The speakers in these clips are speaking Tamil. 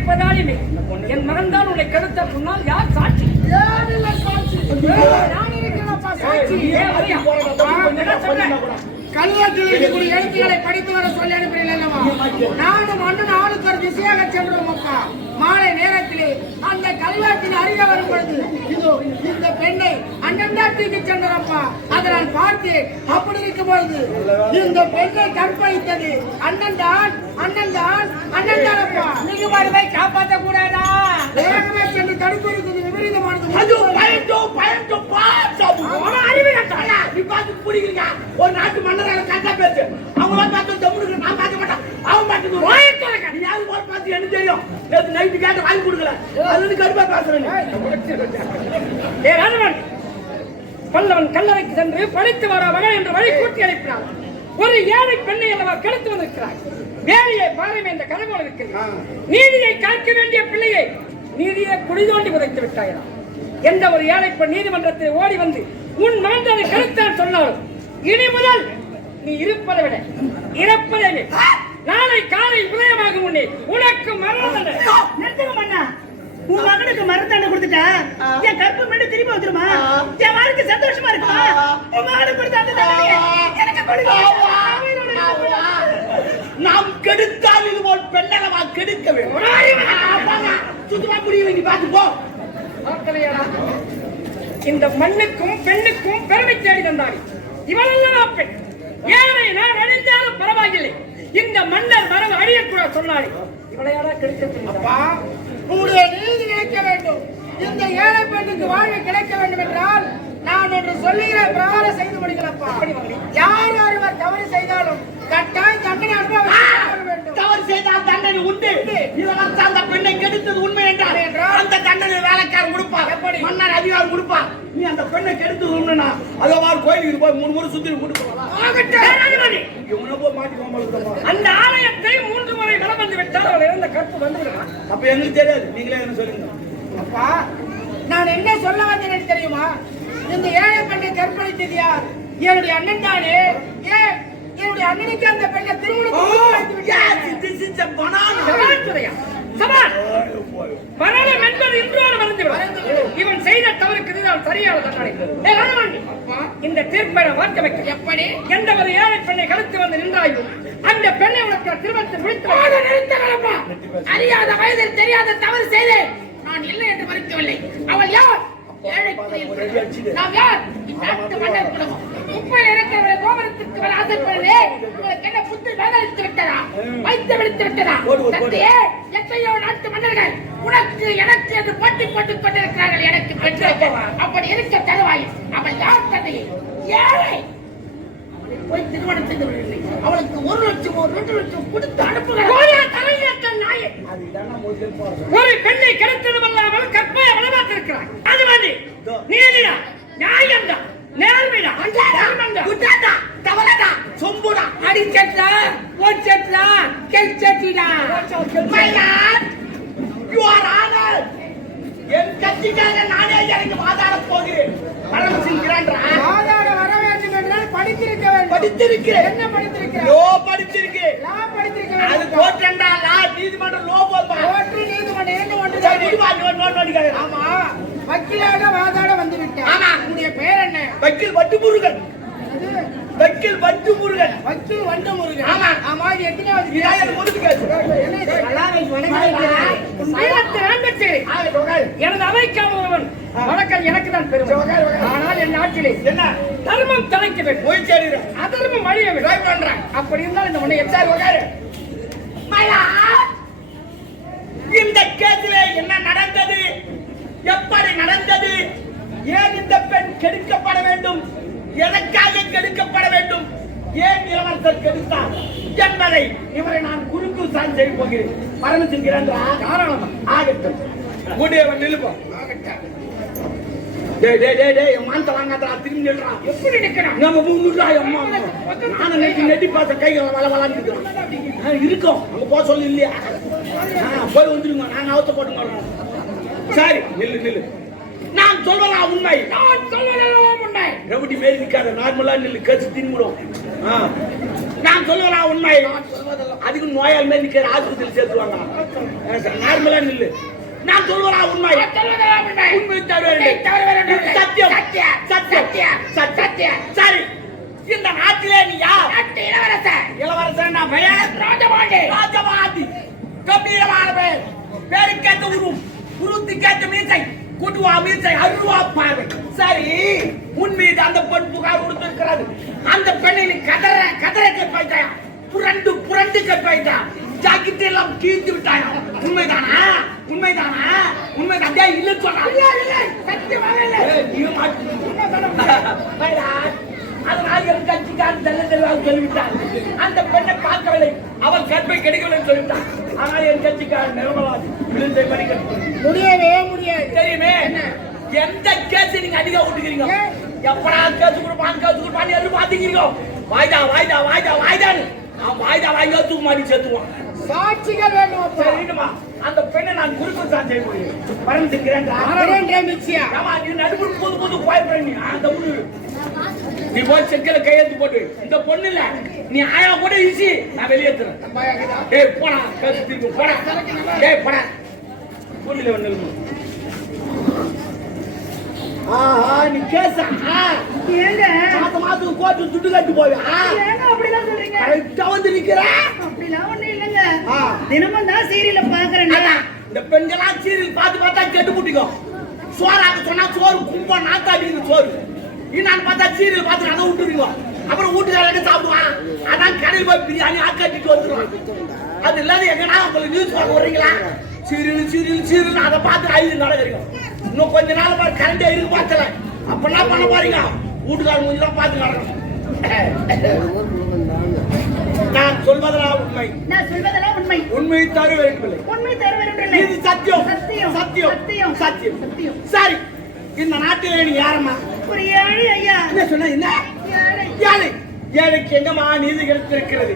இருப்பதாலுமே என் மகன் தான் உன்னை கெடுத்த சொன்னால் யார் சாட்சி? நான் இருக்கிறேன்ப்பா சாட்சி. கல்வெட்டில் இருக்கக்கூடிய எழுத்துக்களை படித்து வர சொல்லி அனுப்பினேன். நானும் அண்ணன் ஆளுக்கு ஒரு திசையாக சென்றோம் அப்பா. மாலை நேரத்திலே அந்த கல்வெட்டில் அறிய வரும் பொழுது இதோ இந்த பெண்ணை அண்ணன் தூக்கி சென்றப்பா. அதை நான் பார்த்தேன். அப்படி இருக்கும் பொழுது இந்த பெண்ணை கற்பழித்தது அண்ணன் தான் அப்பா. நீங்க மருதை காப்பாற்ற கூடாதா? வேகமே சென்று தடுப்பு இருக்குது. விபரீதமானது. ஒரு நாட்டு மன்னரால கண்டா பேசு. அவங்கள பார்த்து தமிழுக்கு நான் பார்க்க மாட்டேன். அவன் பார்த்து நீ யாரு போற பார்த்து என்ன தெரியும்? நேத்து நைட்டு கேட்டு வாங்கி கொடுக்கல. அது கடுப்பா பேசுறேன். பல்லவன் கல்லறைக்கு சென்று படித்து வர மகன் என்று வழி கூட்டி அனுப்பினார். ஒரு ஏழை பெண்ணை அல்லவா கெடுத்து வந்திருக்கிறார். வேலையை பாருமே இந்த கதை போல இருக்கிறது. நீதியை காக்க வேண்டிய பிள்ளையை நீதியை குடி தோண்டி புதைத்து விட்டாயா? எந்த ஒரு ஏழை பெண் நீதிமன்றத்தில் ஓடி வந்து உன் மகன் அதை கருத்தான் சொன்னாலும் இனி முதல் நீ இருப்பதை விட இறப்பதை நாளை காலை உதயமாகும் முன்னே உனக்கு மரண உன் மகனுக்கு மரண கொடுத்துட்டா என் கற்பு மீண்டும் திரும்பி வந்துருமா? என் வாழ்க்கை சந்தோஷமா இருக்குமா? உன் மகனுக்கு கொடுத்தா நாம் கெடுத்தால் இது போல் பெண்ணளவா கெடுக்க வேண்டும். சுத்தமா முடியும். நீ பார்த்து போ. இந்த மண்ணுக்கும் பெண்ணுக்கும் பெருமை தேடி தந்தாரி இவளல்லவா பெண். ஏழை நான் அழிந்தாலும் பரவாயில்லை. இந்த மன்னர் மரம் அழியக்கூடாது சொன்னாரே இவளையாடா கிடைக்கப்பா. உங்களுடைய நீதி கிடைக்க வேண்டும். இந்த ஏழை பெண்ணுக்கு வாழ்வு கிடைக்க வேண்டும் என்றால் நான் ஒன்று சொல்லுகிற பிரகாரம் செய்து முடிக்கிறப்பா. யார் ஒருவர் தவறு செய்தாலும் கட்டாயம் தண்டனை அனுபவிக்க வேண்டும். தவறு செய்தால் தண்டனை உண்டு. இவன் அந்த பெண்ணை கெடுத்தது உண்மை என்றால் அந்த தண்டனை வேலைக்காரன் கொடுப்பார். எப்படி மன்னர் அதிகாரம் கொடுப்பார். நீ அந்த பெண்ணை கெடுத்தது உண்மைனா அதவாறு கோயிலுக்கு போய் 3 முறை சுத்தி கொடுப்பாங்க. அந்த ஆலயத்தை 3 முறை வலம் வந்து விட்டால் அவள் இறந்த கற்பு வந்துவிடுமா? அப்ப எங்களுக்கு தெரியாது. நீங்களே என்ன சொல்லுங்க. அப்பா நான் என்ன சொல்ல வந்தேன் தெரியுமா? இந்த ஏழை பெண்ணை கற்பழித்தது யார்? என்னுடைய அண்ணன் தானே. ஏன் என்னுடைய அண்ணனுக்கு அந்த பெண்ணை திருமணம் மரணம் என்பது இன்றோடு மறந்துவிடும். இவன் செய்த தவறுக்கு இதுதான் சரியான தண்டனை. இந்த தீர்ப்பை மாற்ற வைக்க எப்படி எந்த ஒரு ஏழை பெண்ணை கழுத்து வந்து நின்றாயும் அந்த பெண்ணை உனக்கு திருமணத்தை முடித்து அறியாத வயதில் தெரியாத தவறு செய்தேன். நான் இல்லை என்று மறுக்கவில்லை. அவள் யார்? நாம் யார்? நாட்டு மன்னர் குடும்பம். உப்பையில் இருக்கிறவரை கோபுரத்திற்கு வர ஆசைப்படுகிறேன். உங்களுக்கு என்ன புத்தி வேதளித்து விட்டதா? வைத்து விடுத்து விட்டதா? தந்தையே, எத்தனையோ நாட்டு மன்னர்கள் உனக்கு எனக்கு என்று போட்டி போட்டுக் கொண்டிருக்கிறார்கள். எனக்கு பெற்று அப்படி இருக்க தருவாய். அவள் யார் தந்தையே? ஏழை. போய் திருமணம் செய்து விடவில்லை. அவளுக்கு 1 லட்சம் 2 லட்சம் கொடுத்து அனுப்புகிறார். ஒரு பெண்ணை கிடைத்ததும் அல்லாமல் கற்பை வளமாத்திருக்கிறார். அது மாதிரி நீதிடா, நியாயம்டா, நேர்மைடா, குட்டாடா, தவறடா, சொம்புடா, அடிச்சட்டா, ஓச்சட்டா, கெல்ச்சட்டிடா. You are honored. என் கட்சிக்காக நானே இறங்கி வாதாட போகிறேன். வாதாட வர வேண்டும் என்றால் படித்திருக்க வேண்டும். படித்திருக்கிறேன். என்ன படித்திருக்கிறேன்? லோ படித்திருக்கிறேன். லா படித்திருக்கிறேன். அது கோர்ட்டா லா நீதிமன்றம் லோ போல்பா. கோர்ட் நீதிமன்றம் என்ன ஒன்று? சரி ஆமா. வக்கீலாக வாதாட வந்து விட்டேன். ஆமா. உன்னுடைய பேர் என்ன? வக்கீல் வட்டுமுருகன். வக்கீல் வட்டுமுருகன். வக்கீல் வட்டுமுருகன். ஆமா. ஆமா. இது எத்தனாவது? இதாயது முடிச்சு கேசு. எனது அவைக்கான ஒருவன் வழக்கல் எனக்கு தான் பெருமை. ஆனால் என் நாட்டிலே என்ன தர்மம் தலைக்க வேண்டும். போய் சேருகிறேன். அதர்மம் அழிய வேண்டும். அப்படி இருந்தால் இந்த உன்னை எச்சார் வகாரு. இந்த கேசிலே என்ன நடந்தது? எப்படி நடந்தது? ஏன் இந்த பெண் கெடுக்கப்பட வேண்டும்? எதற்காக கெடுக்கப்பட வேண்டும்? ஏன் இளவரசர் கெடுத்தார் என்பதை இவரை நான் குறுக்கு சான் செய்ய போகிறேன். மரணிச்சிருக்கிறேன். காரணம் ஆகட்டும். கூடியவன் நிலுப்போம். மாந்த வாங்காதா திரும்பி நில்றான். எப்படி நிற்கிறான்? நம்ம பூங்குடா அம்மா. நானும் நெட்டி பார்த்த கைகளை வள வளர்ந்து இருக்கோம். அங்க போக சொல்லு இல்லையா? போய் வந்துருங்க. நான் அவத்த போட்டு சரி நில்லு. நான் சொல்வதெல்லாம் உண்மை. நான் சொல்வதெல்லாம் உண்மை. ரெவடி மேல் நிக்காத. நார்மலா நில்லு. கட்சி தின்னுடும். நான் சொல்லுவேன் உண்மை. அதுக்கு நோயாளி மாதிரி நிக்கிற ஆஸ்பத்திரியில் சேர்த்துவாங்க. நார்மலா நில்லு. நான் சொல்லுவேன் உண்மை. உண்மை தவிர சத்தியம் சத்தியம். சரி, இந்த நாட்டிலே நீ யார்? இளவரசன். நான் பெயர் ராஜபாண்டி. கம்பீரமான பெயர். பேருக்கேற்ற உருவத்துக்கேற்ற மீசை, குட்டுவா மீசை, அருவா பார்வை. சரி, உன் மீது அந்த பெண் புகார் கொடுத்திருக்கிறது. அந்த பெண்ணை நீ கதற கற்பாய்த்தாயா? புரண்டு கற்பாய்த்தா? ஜாக்கெட் எல்லாம் கீழ்த்து விட்டாயா? உண்மைதானா? இல்ல சொன்னா அதனால் என் கட்சிக்காரன் தெளிவாக சொல்லிவிட்டார். அந்த பெண்ணை பார்க்கவில்லை, அவள் கற்பை கிடைக்கவில்லை சொல்லிவிட்டார். ஆனால் என் கட்சிக்காரன் நிரமலாது விழுந்தை படிக்க முடியாது. தெரியுமே, எந்த கேஸ் நீங்க அதிக விட்டுக்கிறீங்க? எப்படா கேஸ் கொடுப்பான்னு எல்லாம் பாத்துக்கிறீங்க. வாய்தான்னு வாய்தா வாங்கி தூக்கு மாட்டி சேர்த்துவான். சாட்சிகள் வேண்டும். சரிமா, அந்த பெண்ணை நான் குறுக்கு சாட்சி செய்ய முடியும். பரந்துக்கிறேன். நீ நடுப்புற புது போய் அந்த ஊரு நீ போய் செக்கல கையெழுத்து போட்டு இந்த பொண்ணு இல்ல நீ ஆயா கூட ஈசி நான் வெளியேற்றுறேன். டேய் போடா, பேசி திருப்பி போடா. டேய் போடா, புரியல ஒண்ணு. ஆஹா, நீ கேசா ஏங்க மாசத்துக்கு கோர்ட்டு துட்டு கட்டு போவியா? ஏங்க அப்படிலாம் சொல்றீங்க? கரெக்டா வந்து நிக்கிற. அப்படிலாம் ஒண்ணு இல்லங்க. தினமும் தான் சீரியல்ல பாக்குறேன். இந்த பெண்கள்லாம் சீரியல் பார்த்தா கெட்டு முட்டிக்கோ. சோறாக சொன்னா சோறு கும்பா நாத்தாடிக்கு சோறு. நான் பார்த்தா சீரியல் பார்த்து அதை விட்டுருவீங்க. அப்புறம் வீட்டுக்காரங்க சாப்பிடுவான். அதான் கடையில் போய் பிரியாணி ஆக்காட்டிட்டு வந்துருவான். அது இல்லாத எங்கன்னா உங்களுக்கு நியூஸ் பார்க்க வர்றீங்களா? சீரியல் அதை பார்த்து ஐந்து நடக்கிறீங்க. இன்னும் கொஞ்ச நாள் பாரு கரண்டே இருக்கு பார்த்தல. அப்ப என்ன பண்ண போறீங்க? வீட்டுக்காரங்க கொஞ்சம் பார்த்து நடக்கணும். நான் சொல்வதெல்லாம் உண்மை. உண்மை தருவேன். இது சத்தியம். சரி, இந்த நாட்டிலே நீ யாரம்மா? ஒரு ஏழை ஐயா. என்ன சொன்ன? என்ன ஏழைக்கு எங்கம்மா நீதி கிடைத்திருக்கிறது?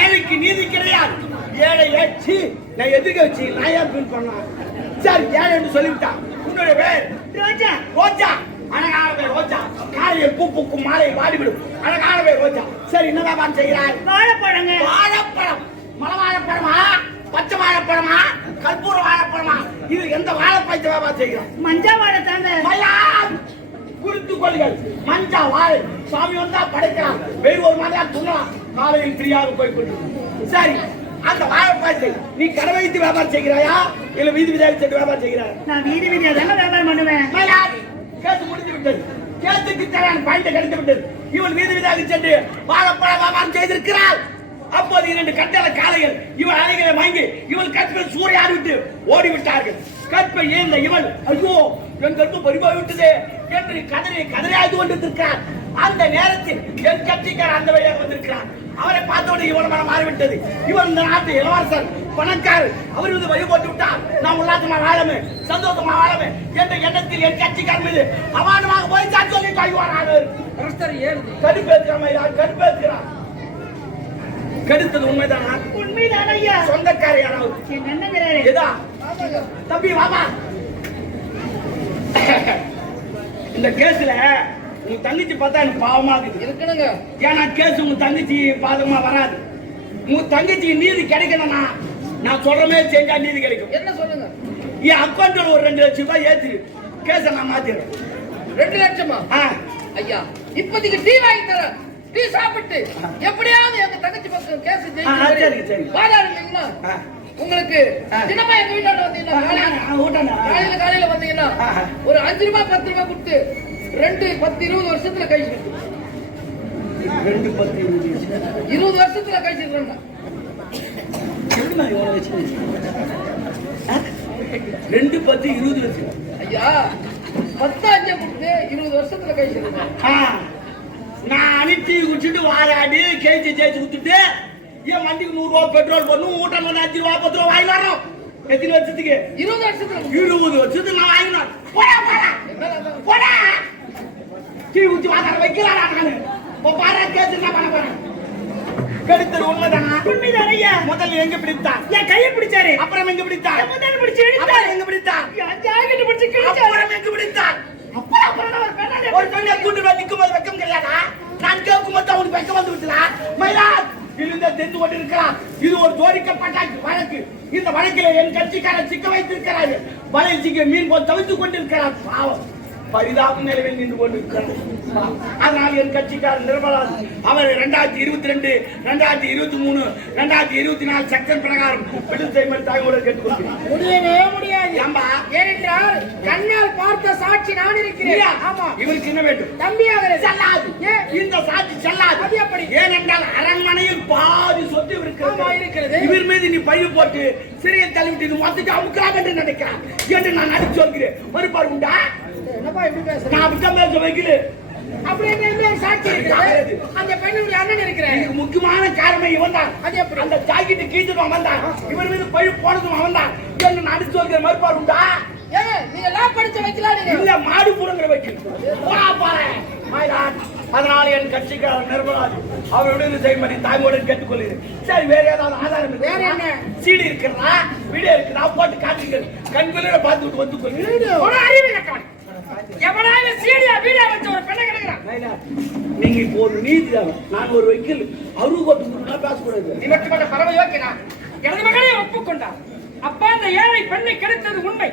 ஏழைக்கு நீதி கிடையாது. ஏழை ஏற்றி நான் எதுக்கு வச்சு நான் ஏன் பண்ண? சரி, ஏழை என்று சொல்லிவிட்டான். உன்னுடைய பேர் ரோஜா. அழகான பேர் ரோஜா. காலையில் பூ பூக்கும், மாலை வாடிவிடும். அழகான பேர் ரோஜா. சரி, என்ன வியாபாரம் செய்கிறாய்? வாழைப்பழங்க. வாழைப்பழம். மலை வாழைப்பழமா, பச்சை வாழைப்பழமா, கற்பூர வாழைப்பழமா? இது எந்த வாழைப்பழத்தை வியாபாரம் செய்கிறாய்? மஞ்சா வாழை தாங்க. குறித்து கொள்ளுங்கள். மஞ்சா வாழை சாமி வந்தா படைக்கலாம். வெயில் ஒரு மாதிரியா துண்ணலாம். காலையில் ஃப்ரீயாக போய் கொண்டு. சரி, அந்த வாழைப்பழத்தை நீ கடை வைத்து வியாபாரம் செய்கிறாயா இல்ல வீதி விதையாக சென்று வியாபாரம் செய்கிறாயா? நான் வீதி விதியா தானே வியாபாரம் பண்ணுவேன். கேட்டு முடிந்து விட்டது. கேட்டுக்கு தேவையான பாயிண்ட் கிடைத்து விட்டது. இவள் வீதி விதையாக சென்று வாழைப்பழ வியாபாரம் செய்திருக்கிறாள். அப்போது 2 கட்டளை காளைகள் இவள் அலைகளை வாங்கி இவள் கற்பில் சூறையாடி விட்டு ஓடிவிட்டார்கள். கற்பை ஏந்த இவள் ஐயோ என் கற்பு பறிபோய் விட்டது என்று கதறியாகி கொண்டிருக்கிறார். அந்த நேரத்தில் என் கட்சிக்கார் அந்த வழியாக வந்திருக்கிறார். அவரை பார்த்தோடு இவள் மனம் மாறிவிட்டது. இவன் இந்த நாட்டு இளவரசர், பணக்காரர். அவர் வந்து வழி போட்டு விட்டார். நாம் உல்லாசமா வாழமே, சந்தோஷமா வாழமே என்ற எண்ணத்தில் என் கட்சிக்கார் மீது அவானமாக போய் சாட்சி சொல்லி கழுவார்கள். கடுப்பேற்கிறார். கெடுத்தது உண்மைதானா? உண்மைதான் ஐயா. சொந்தக்காரி யாராவது? எங்க அண்ணங்கிறாரு. எதா தம்பி வாமா. இந்த கேஸ்ல உங்க தங்கச்சி பார்த்தா எனக்கு பாவமா இருக்குங்க. ஏன்னா கேஸ் உங்க தங்கச்சி பாதகமா வராது. உங்க தங்கச்சி நீதி கிடைக்கணும்னா நான் சொல்றமே செஞ்சா நீதி கிடைக்கும். என்ன சொல்லுங்க? என் அக்கௌண்ட்ல ஒரு 2 லட்சம் ரூபாய் ஏத்து கேஸ நான் மாத்திடுறேன். 2 லட்சமா? ஐயா, இப்போதைக்கு டீ வாங்கி தரேன். டீ சாப்பிட்டு எப்படியாவது எங்க தங்கச்சி பக்கம் கேஸ் ஜெயிச்சு வாதாடுங்களா? உங்களுக்கு தினமா எங்க வீட்டாண்ட வந்தீங்கன்னா காலையில வந்தீங்கன்னா ஒரு 5 ரூபாய் 10 ரூபாய் கொடுத்து 2 10 20 வருஷத்துல கழிச்சு 20 வருஷத்துல கழிச்சிருக்கேன். 2 10 20 லட்சம் ஐயா, 10 5 கொடுத்து 20 வருஷத்துல கழிச்சிருக்கேன். நான் அனுப்பி குடிச்சிட்டு வாராடி கேஜி ஜெயிச்சு குடுத்துட்டு என் வண்டிக்கு 100 ரூபாய் பெட்ரோல் போடணும். ஊட்டம் 5 ரூபாய் 10 ரூபாய் வாங்கி வரோம். எத்தனை வருஷத்துக்கு? 20 வருஷத்துக்கு. 20 வருஷத்துக்கு நான் வாங்கினேன். போடா டீ குடிச்சு வாங்க வைக்கிறாரா? நானு பாரா கேஸ் என்ன பண்ண போறேன்? கெடுத்தது உண்மைதானா? உண்மைதான் ஐயா. முதல்ல எங்க பிடித்தார்? என் கையை பிடிச்சாரு. அப்புறம் எங்க பிடித்தார்? முதல்ல பிடிச்சு இழுத்தாரு. எங்க பிடித்தார்? ஜாக்கெட் பிடிச்சு கிழிச்சாரு. அப்புறம் எங்க பிடித்தார்? அப்புறம் ஒரு பெண்ணை கூட்டு வந்து நிற்கும் போது வெக்கம் கிடையாதா? நான் கேட்கும் போது அவனுக்கு வெக்கம் வந்து விட்டுலா? மயிலா விழுந்த தெரிந்து கொண்டிருக்கிறார். இது ஒரு ஜோடிக்கப்பட்ட வழக்கு. இந்த வழக்கில் என் கட்சிக்காரர் சிக்க வைத்திருக்கிறார். வலை சிக்க மீன் போல் தவித்துக் கொண்டிருக்கிறார். பாவம், பரிதாப நிலையில் நின்று கொண்டிருக்கிறார். அதனால் என் கட்சிக்காரர் நிர்மலால் அவர் 2022, 2023, 2024 செக்ஷன் பிரகாரம் விடுதலை செய்யும்படி தாய்மொழி கேட்டுக்கொள்கிறேன். முடியவே முடியாது. ஏம்பா? ஏனென்றால் கண்ணால் பார்த்த சாட்சி நான் இருக்கிறேன். ஆமா, இவருக்கு என்ன வேண்டும்? தம்பியாக செல்லாது. இந்த சாட்சி செல்லாது. அது எப்படி? ஏனென்றால் அரண்மனையில் பாதி சொத்து இருக்கிறது. இவர் மீது நீ பழி போட்டு சிறையில் தள்ளிவிட்டு இது மொத்தத்தை அமுக்கலாம் என்று நினைக்கிறான் என்று நான் அடிச்சு சொல்கிறேன். மறுபாடு உண்டா? என்னப்பா இப்படி பேசுற? நான் அப்படித்தான் பேச வைக்கல. அப்படி என்ன சாட்சி இருக்கிறது? அந்த பெண்ணுடைய அண்ணன் இருக்கிறார். இதுக்கு முக்கியமான காரணம் இவன் தான். அது எப்படி? அந்த ஜாக்கெட்டு கீழ்த்துட்டு அவன் தான். இவர் மீது பழி போனதும் அவன் தான் என்று நான் அடிச்சு சொல்கிறேன். மறுபாடு உண்டா? நீங்க லா படிச்ச வைக்கலாம். இல்ல, மாடு புறங்கிற வைக்கிறேன். அதனால என் கட்சிக்காரர் நிர்மலாஜ் அவர் விடுதலை செய்யும்படி தாய்மொழி கேட்டுக்கொள்கிறேன். சரி, வேற ஏதாவது ஆதாரம் இருக்கு? வேற என்ன? சீடி இருக்கிறா, வீடியோ இருக்குதா, போட்டு காட்டுங்கள். கண்குள்ள பார்த்துட்டு ஒத்துக்கொள்கிறேன். அறிவு கட்டவன் எவனாவது சீடியா வீடியோ வச்சு ஒரு பெண்ணை கிடக்குறான். நீங்க இப்போ ஒரு நீதிதான், நான் ஒரு வக்கீல். அருள் கொட்டு பேசக்கூடாது. நீ மட்டும் பரவ யோக்கினா எனது மகனை ஒப்புக்கொண்டார். அப்பா அந்த ஏழை பெண்ணை கிடைத்தது உண்மை.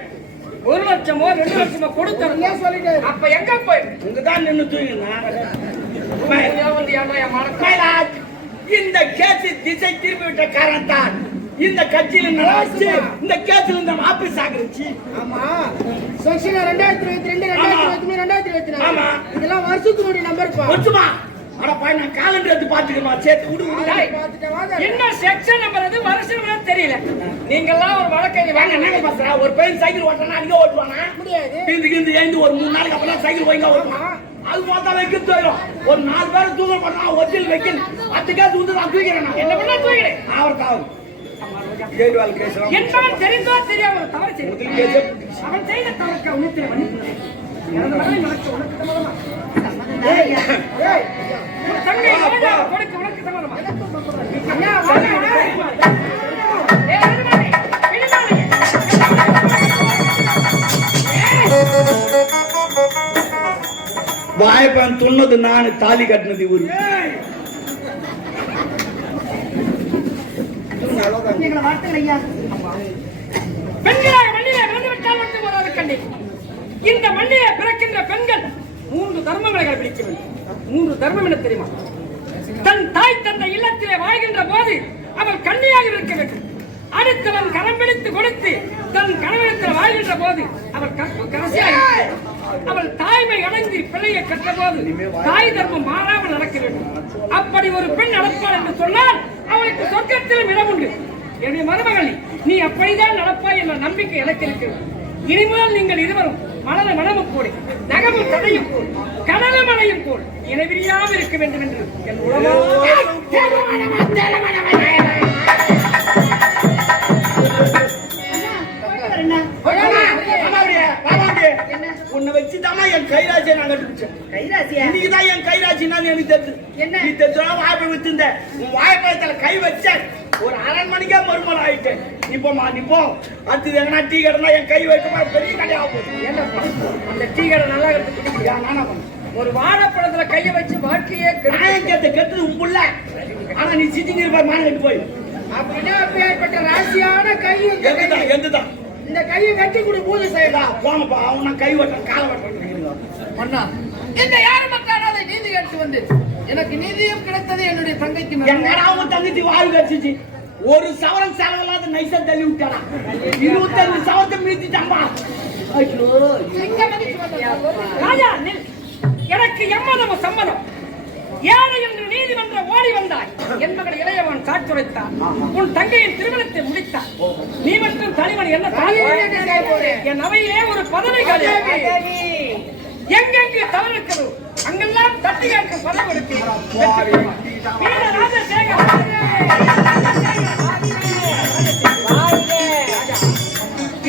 1 லட்சமோ 2 லட்சமோ கொடுத்தது சொல்லிட்டு அப்ப எங்க போயிரு? இங்கதான் நின்று தூங்க. இந்த கேஸ் திசை திருப்பி விட்ட காரணத்தான் இந்த கட்சியில நடந்துச்சு. இந்த கேஸ்ல இந்த ஆபீஸ் ஆகிருச்சு. ஆமா, செக்ஷன் 2022, 2023, 2024. ஆமா, இதெல்லாம் வருஷத்துடைய நம்பர் பா. வருஷமா? அட பாய், நான் காலண்டர் எடுத்து பாத்துக்கமா. சேர்த்து விடு. என்ன செக்ஷன் நம்பர் அது வருஷம் தெரியல. நீங்க எல்லாம் ஒரு வழக்கை வாங்க. என்ன பண்றா? ஒரு பையன் சைக்கிள் ஓட்டனா அங்க ஓட்டுவானா? முடியாது. இந்த ஏந்து ஒரு 3 நாளைக்கு அப்புறம் சைக்கிள் போய்ங்க ஓட்டுவான். அது மொத்தம் வைக்க தோயிடும். ஒரு 4 பேர் தூக்க பண்ணா ஒரிஜினல் வைக்கல் அதுக்கே தூந்து நான் தூக்கிறேன். என்ன பண்ண தூக்கிறேன்? அவன் என்னவன் தெரிந்தோ தெரியாம ஒரு தவறு செய்ய அவன் செய்த தவறுக்கு உனக்கு தங்கை கொடுக்க உனக்கு சம்மதமா? வாய்ப்பன் துண்ணது நான், தாலி கட்டினது இவரு. பெண்களாக மண்ணிலே பிறந்துவிட்டால் வந்து போராது கண்ணி. இந்த மண்ணிலே பிறக்கின்ற பெண்கள் 3 தர்மங்களை கடைபிடிக்க வேண்டும். 3 தர்மம் என்ன தெரியுமா? தன் தாய் தந்தை இல்லத்திலே வாழ்கின்ற போது அவள் கன்னியாக இருக்க வேண்டும். அடுத்தவன் கரம் பிடித்து கொடுத்து தன் கணவனத்தில் வாழ்கின்ற போது அவள் கற்பு கரசியாக, அவள் தாய்மை அடைந்து பிள்ளையை கற்ற போது தாய் தர்மம் மாறாமல் நடக்க வேண்டும். அப்படி ஒரு பெண் நடப்பாள் என்று சொன்னால் அவளுக்கு சொர்க்கத்திலும் இடம் உண்டு. என்னுடைய மருமகள், நீ அப்படிதான் நடப்பாய் என்ற நம்பிக்கை எனக்கு இருக்கிறது. இனிமேல் நீங்கள் இருவரும் மனத மனமும் போடு, நகமும் கதையும் போல், கடலும் மலையும் போல் இணைவிரியாமல் இருக்க வேண்டும் என்று என் உன்னை வச்சுதான் என் கைராசியை நான் கண்டுபிடிச்சேன். இன்னைக்குதான் என் கைராசி நான் எனக்கு தெரிஞ்சு. நீ தெரிஞ்சா வாய்ப்பை வித்துந்த உன் வாய்ப்பயத்துல கை வச்ச ஒரு அரண்மனைக்கே மறுமணம் ஆயிட்டேன். நிப்போமா நிப்போம். அடுத்தது எங்கன்னா டீ கடைனா என் கை வைக்க பெரிய கடையாக போகுது. அந்த டீ கடை நல்லா இருக்கு. நானா ஒரு வாழைப்பழத்துல கைய வச்சு வாழ்க்கையே கெட்டது உள்ள. ஆனா நீ சிட்டிங்க இருப்பாய் மான கட்டு போய் அப்படின்னா அப்பேற்பட்ட ராசியான கை எந்துதான் இந்த கையை கட்டி கொடு பூஜை செய்யலாம். போங்கப்பா, அவன் நான் கை வெட்டுறேன் காலை வெட்டுறேன். அண்ணா, இந்த யாரு மக்களால் நீதி கேட்டு வந்து எனக்கு நீதியும் கிடைத்தது என்னுடைய தங்கைக்கு. எங்கடாவும் தங்கச்சி வாழ் கட்சிச்சு ஒரு சவரம் செலவில்லாத நைசா தள்ளி விட்டானா. 25 சவரத்தை மீத்திட்டாம்பா. ராஜா, எனக்கு எம்மதம் சம்மதம். ஏழை என்று நீதிமன்ற ஓடி வந்தாய். என் மகள் இளையவன் காட்டுரைத்தான். உன் தங்கையின் திருமணத்தை முடித்தான். நீ மட்டும் தனிமன் என்ன என் அவையிலே ஒரு பதவி எங்கெங்கு தவறு இருக்கிறது அங்கெல்லாம் தட்டி கேட்க பதவி இருக்கிறோம்.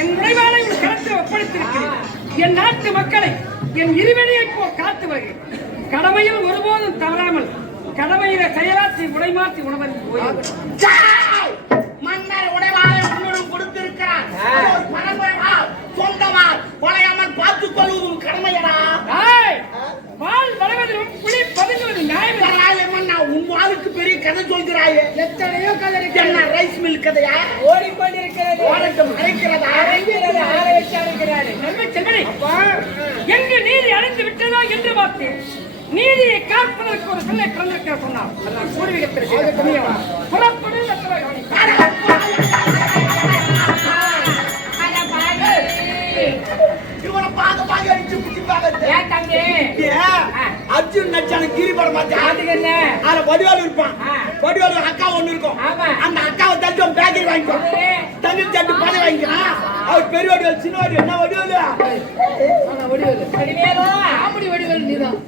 என் உடைவாளை உன் கருத்தில் ஒப்படைத்திருக்கிறேன். என் நாட்டு மக்களை என் இருவழியை போல் காத்து வருகிறேன். கடமையில் ஒருபோதும் தவறாமல் கடமையில செயலாற்றி உடைமாற்றி உணவன் மன்னர் உடைவாளை உன்னிடம் கொடுத்திருக்கிறார். சொந்தமால் கொலையாமல் பார்த்துக் கொள்வதும் கடமையடா. வாழ் வளவதும் புலி பதுங்குவது நியாயம். உன் வாழ்க்கு பெரிய கதை சொல்கிறாயே எத்தனையோ கதை என்ன இருக்கிறது. ரைஸ் மில் கதையா ஓடிக்கொண்டிருக்கிறது. ஓடட்டும் அழைக்கிறதா அரைக்கிறது, ஆற வச்சு அரைக்கிறாரு. நன்மை செல்வனே, எங்கு நீதி அடைந்து விட்டதோ என்று பார்த்து நீதியை காப்பதற்கு ஒரு பிள்ளை பிறந்திருக்கிற சொன்னார். அதான் பூர்வீகத்திற்கு புண்ணியவன். புறப்படு மற்றவர் கவனிப்பார். இவனை பாக அடிச்சு குச்சி பாக்க ஏன் தம்பி? அர்ஜுன் நடிச்சான கிரி படம் பார்த்தா அதுக்கு என்ன? அதுல வடிவாளு இருப்பான் ஆ. வடிவாளு அக்கா ஒண்ணு இருக்கும் ஆமா. அந்த அக்காவை தட்டு பேக்கரி வாங்கிக்கோ அது. தண்ணி தட்டு பாதை வாங்கிக்கலாம் அவர் பெரிய வடிவாள் சின்ன வடிவாள் என்ன வடிவாளு வடிவேலு. வடிவேலு. ஆம்படி வடிவேலு நீதான்.